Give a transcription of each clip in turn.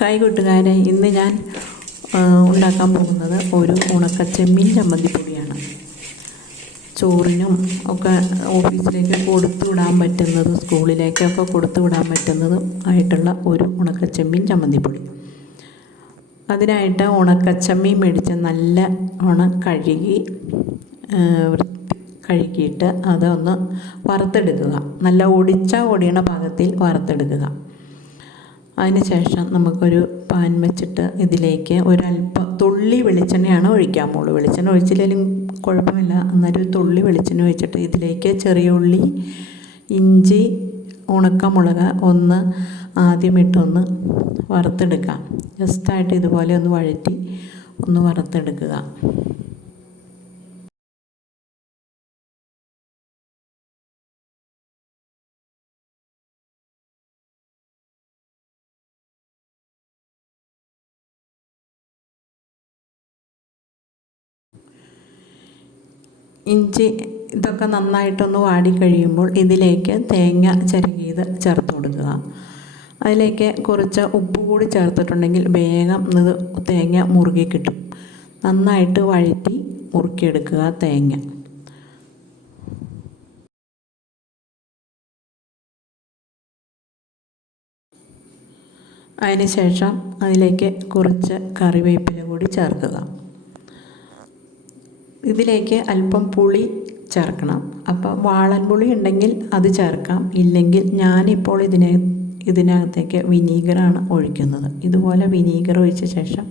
Hi കൂട്ടുകാരെ ഇന്ന് ഞാൻ ഉണ്ടാക്കാൻ പോകുന്നത് ഒരു ഉണക്കച്ചെമ്മീൻ ചമ്മന്തിപ്പൊടിയാണ് ചോറിനും ഒക്കെ ഓഫീസിലേക്ക് കൊടുത്തു വിടാൻ പറ്റുന്നതും സ്കൂളിലേക്കൊക്കെ കൊടുത്തു വിടാൻ പറ്റുന്നതും ആയിട്ടുള്ള ഒരു ഉണക്കച്ചെമ്മീൻ ചമ്മന്തിപ്പൊടി അതിനായിട്ട് ഉണക്കച്ചമ്മീൻ മേടിച്ച് നല്ല ഉണ കഴുകി കഴുകിയിട്ട് അതൊന്ന് വറുത്തെടുക്കുക. നല്ല ഒടിച്ച ഒടിയണ ഭാഗത്തിൽ വറുത്തെടുക്കുക. അതിനുശേഷം നമുക്കൊരു പാൻ വെച്ചിട്ട് ഇതിലേക്ക് ഒരല്പം തുള്ളി വെളിച്ചെണ്ണയാണ് ഒഴിക്കാൻ പോകുള്ളൂ വെളിച്ചെണ്ണ ഒഴിച്ചില്ലെങ്കിലും കുഴപ്പമില്ല. എന്നൊരു തുള്ളി വെളിച്ചെണ്ണ ഒഴിച്ചിട്ട് ഇതിലേക്ക് ചെറിയ ഉള്ളി ഇഞ്ചി ഉണക്കമുളക് ഒന്ന് ആദ്യം ഇട്ടൊന്ന് വറുത്തെടുക്കാം. ജസ്റ്റായിട്ട് ഇതുപോലെ ഒന്ന് വഴറ്റി ഒന്ന് വറുത്തെടുക്കുക. ഇഞ്ചി ഇതൊക്കെ നന്നായിട്ടൊന്ന് വാടി കഴിയുമ്പോൾ ഇതിലേക്ക് തേങ്ങ ചിരകിയത് ചേർത്ത് കൊടുക്കുക. അതിലേക്ക് കുറച്ച് ഉപ്പ് കൂടി ചേർത്തിട്ടുണ്ടെങ്കിൽ വേഗം ഇത് തേങ്ങ മുറുകി കിട്ടും. നന്നായിട്ട് വഴറ്റി മുറുക്കിയെടുക്കുക തേങ്ങ. അതിനുശേഷം അതിലേക്ക് കുറച്ച് കറിവേപ്പില കൂടി ചേർക്കുക. ഇതിലേക്ക് അല്പം പുളി ചേർക്കണം. അപ്പോൾ വാളൻ പുളി ഉണ്ടെങ്കിൽ അത് ചേർക്കാം. ഇല്ലെങ്കിൽ ഞാനിപ്പോൾ ഇതിനെ ഇതിനകത്തേക്ക് വിനീഗറാണ് ഒഴിക്കുന്നത്. ഇതുപോലെ വിനീഗർ ഒഴിച്ച ശേഷം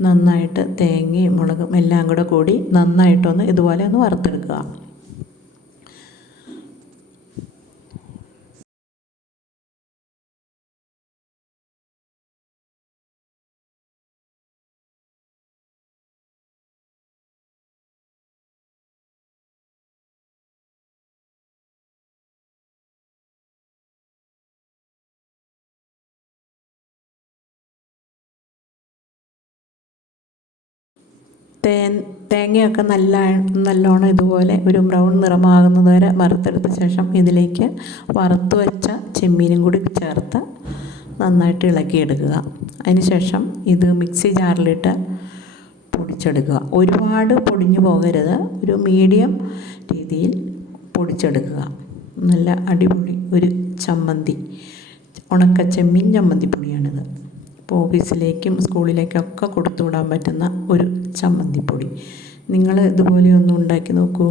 നന്നായിട്ട് തേങ്ങയും മുളകും എല്ലാം കൂടെ കൂടി നന്നായിട്ടൊന്ന് ഇതുപോലെ ഒന്ന് വറുത്തെടുക്കുക. തേ തേങ്ങയൊക്കെ നല്ല നല്ലോണം ഇതുപോലെ ഒരു ബ്രൗൺ നിറമാകുന്നത് വരെ വറുത്തെടുത്ത ശേഷം ഇതിലേക്ക് വറുത്ത് വെച്ച ചെമ്മീനും കൂടി ചേർത്ത് നന്നായിട്ട് ഇളക്കിയെടുക്കുക. അതിനുശേഷം ഇത് മിക്സി ജാറിലിട്ട് പൊടിച്ചെടുക്കുക. ഒരുപാട് പൊടിഞ്ഞു പോകരുത്. ഒരു മീഡിയം രീതിയിൽ പൊടിച്ചെടുക്കുക. നല്ല അടിപൊളി ഒരു ചമ്മന്തി ഉണക്ക ചെമ്മീൻ ചമ്മന്തി പൊടിയാണിത് ഇപ്പോൾ ഓഫീസിലേക്കും സ്കൂളിലേക്കൊക്കെ കൊടുത്തു വിടാൻ പറ്റുന്ന ഒരു ചമ്മന്തിപ്പൊടി. നിങ്ങൾ ഇതുപോലെ ഒന്ന് ഉണ്ടാക്കി നോക്കൂ.